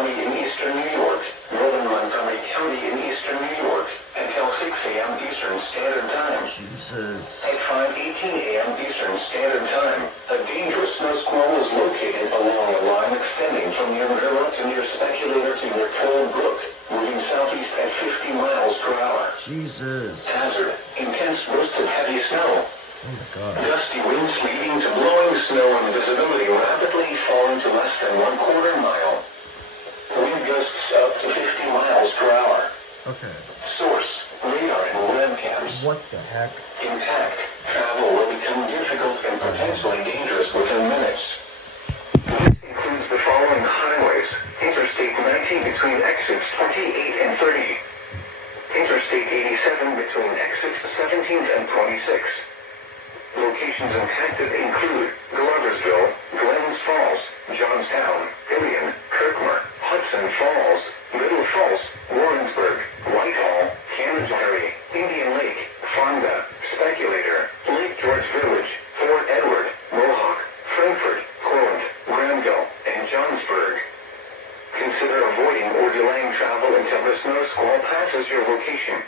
County in eastern New York, northern Montgomery County in eastern New York, until 6 a.m. Eastern Standard Time. Jesus. At 5:18 a.m. Eastern Standard Time, a dangerous snow squall is located along a line extending from near River to near Speculator to near Cold Brook, moving southeast at 50 miles per hour. Jesus. Hazard, intense bursts of heavy snow. Oh my God. Gusty winds leading to blowing snow and visibility rapidly falling to less than 1/4 mile. Wind gusts up to 50 miles per hour. Okay. Source, radar and webcams. What the heck? Intact, travel will become difficult and potentially dangerous within minutes. This includes the following highways: Interstate 90 between exits 28 and 30. Interstate 87 between exits 17 and 26. Locations impacted include Gloversville, Glens Falls, Johnstown, Ilion, Kirkmer, Hudson Falls, Little Falls, Warrensburg, Whitehall, Canajoharie, Indian Lake, Fonda, Speculator, Lake George Village, Fort Edward, Mohawk, Frankfort, Corinth, Granville, and Johnsburg. Consider avoiding or delaying travel until the snow squall passes your location.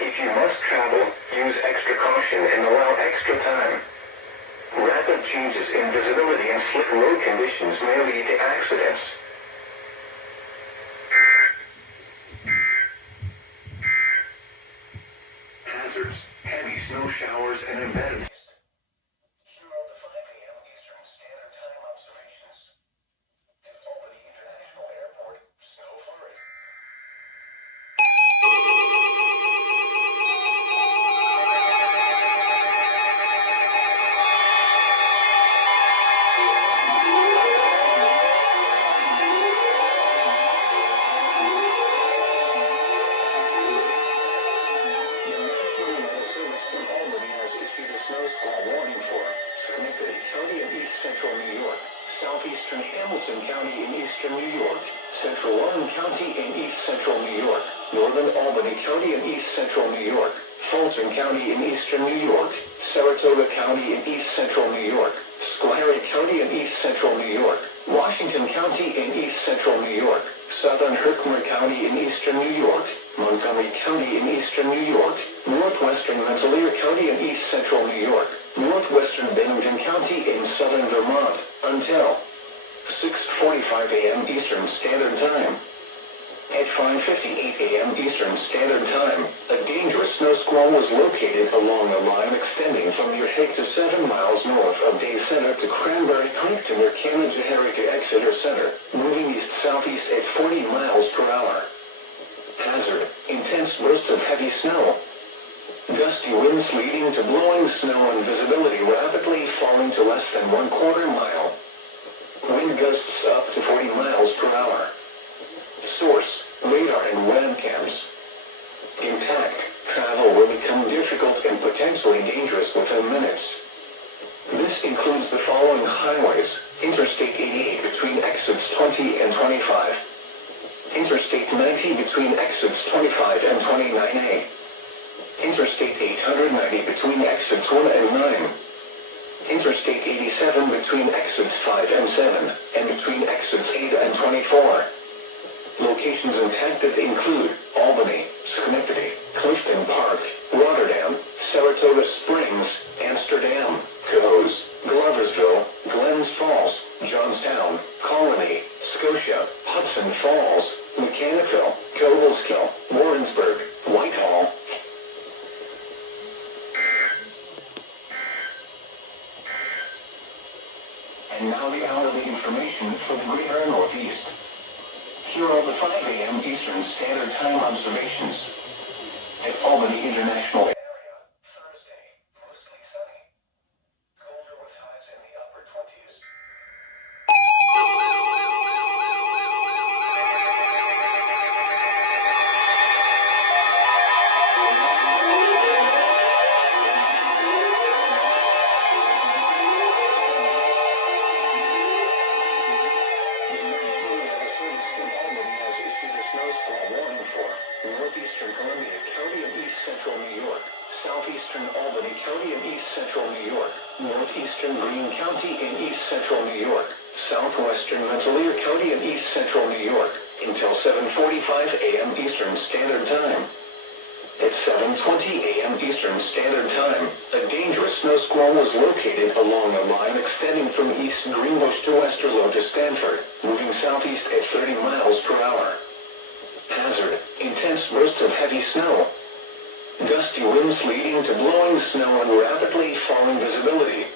If you must travel, use extra caution and allow extra time. Rapid changes in visibility and slick road conditions may lead to accidents. Hazards, heavy snow showers and embedded. Here are the 5 a.m. Eastern Standard Time observations. At Albany International Airport, snow flurry. Southeastern Hamilton County in eastern New York, central Warren County in east central New York, northern Albany County in east central New York, Fulton County in eastern New York, Saratoga County in east central New York, Squall County in east central New York, Washington County in east central New York, southern Herkimer County in eastern New York, Montgomery County in eastern New York, northwestern Rensselaer County in east central New York, northwestern Bennington County in southern Vermont, until 6:45 a.m. Eastern Standard Time. At 5:58 a.m. Eastern Standard Time, a dangerous snow squall was located along a line extending from near Higg to 7 miles north of Day Center to Cranberry Creek to near Canajoharie to Exeter Center, moving east-southeast at 40 miles per hour. Hazard, intense bursts of heavy snow. Gusty winds leading to blowing snow and visibility rapidly falling to less than 1/4 mile. Wind gusts up to 40 miles per hour. Source, radar and webcams. Intact, travel will become difficult and potentially dangerous within minutes. This includes the following highways: Interstate 88 between exits 20 and 25. Interstate 90 between exits 25 and 29A. Interstate 890 between exits 1 and 9. Interstate 87 between exits 5 and 7, and between exits 8 and 24. Locations impacted include Albany, Schenectady, Clifton Park, Rotterdam, Saratoga Springs, Amsterdam, Cohoes, Gloversville, Glens Falls, Johnstown, Colony, Scotia, Hudson Falls, Mechanicville, Cobleskill, Warrensburg, Whitehall. And now the hourly information for the greater Northeast. Here are the 5 a.m. Eastern Standard Time observations. At Albany International Area, Thursday, mostly sunny. Colder with highs in the upper 20s. Northeastern Columbia County in east central New York, southeastern Albany County in east central New York, northeastern Greene County in east central New York, southwestern Rensselaer County and east central New York, until 7:45 a.m. Eastern Standard Time. At 7:20 a.m. Eastern Standard Time, a dangerous snow squall was located along a line extending from East Greenbush to Westerlo to Stanford, moving southeast at 30 miles per hour. Hazard: intense bursts of heavy snow. Gusty winds leading to blowing snow and rapidly falling visibility.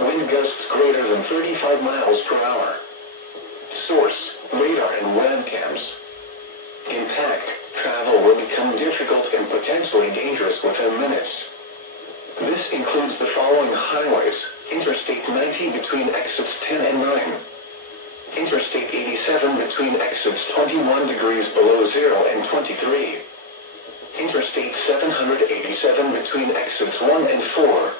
Wind gusts greater than 35 miles per hour. Source: radar and webcams. Impact: travel will become difficult and potentially dangerous within minutes. This includes the following highways: Interstate 90 between exits 10 and 9. Interstate 87 between exits 21 degrees below 0 and 23. Interstate 787 between exits 1 and 4.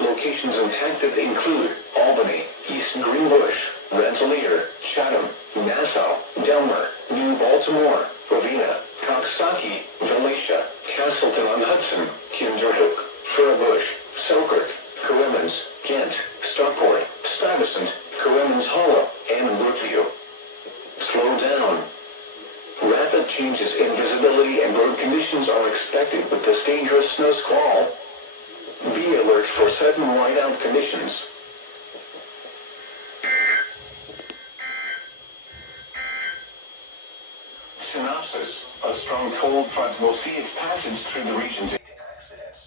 Locations impacted include Albany, East Greenbush, Rensselaer, Chatham, Nassau, Delmer, New Baltimore, Ravenna, Coxsackie, Galatia, Castleton-on-Hudson, Kinderhook, Furbush, Selkirk, Coemmans, Ghent, Stockport, Stuyvesant, Coemmans Hollow, and Brookview. Slow down. Rapid changes in visibility and road conditions are expected with this dangerous snow squall. Be alert for sudden whiteout conditions. Synopsis: a strong cold front will see its passage through the region to accidents.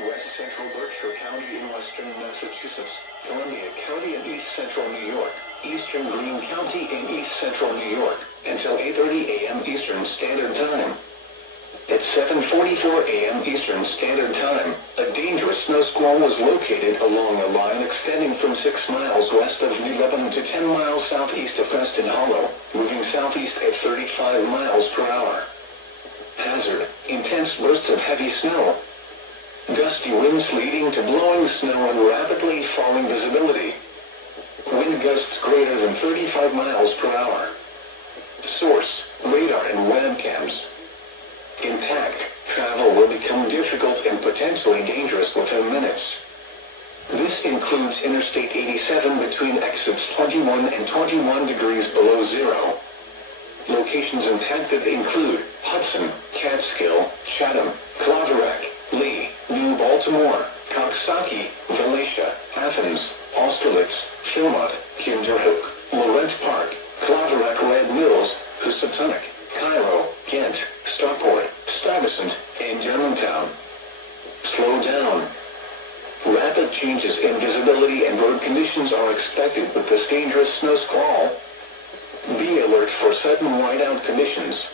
West Central Berkshire County in western Massachusetts, Columbia County in east central New York, eastern Greene County in east central New York, until 8:30 a.m. Eastern Standard Time. At 7:44 a.m. Eastern Standard Time, a dangerous snow squall was located along a line extending from 6 miles west of New Lebanon to 10 miles southeast of Preston Hollow, moving southeast at 35 miles per hour. Hazard: intense bursts of heavy snow. Gusty winds leading to blowing snow and rapidly falling visibility. Wind gusts greater than 35 miles per hour. Source: radar and webcams. Impact: travel will become difficult and potentially dangerous within minutes. This includes Interstate 87 between exits 21 and 21 degrees below 0. Locations impacted include Hudson, Catskill, Chatham, Claverack, Lee, New Baltimore, Coxsackie, Galatia, Athens, Austerlitz, Philmont, Kinderhook, Laurent Park, Claverack Red Mills, Housatonic, Cairo, Ghent, Stockport, Stuyvesant, and Germantown. Slow down. Rapid changes in visibility and road conditions are expected with this dangerous snow squall. Be alert for sudden whiteout conditions.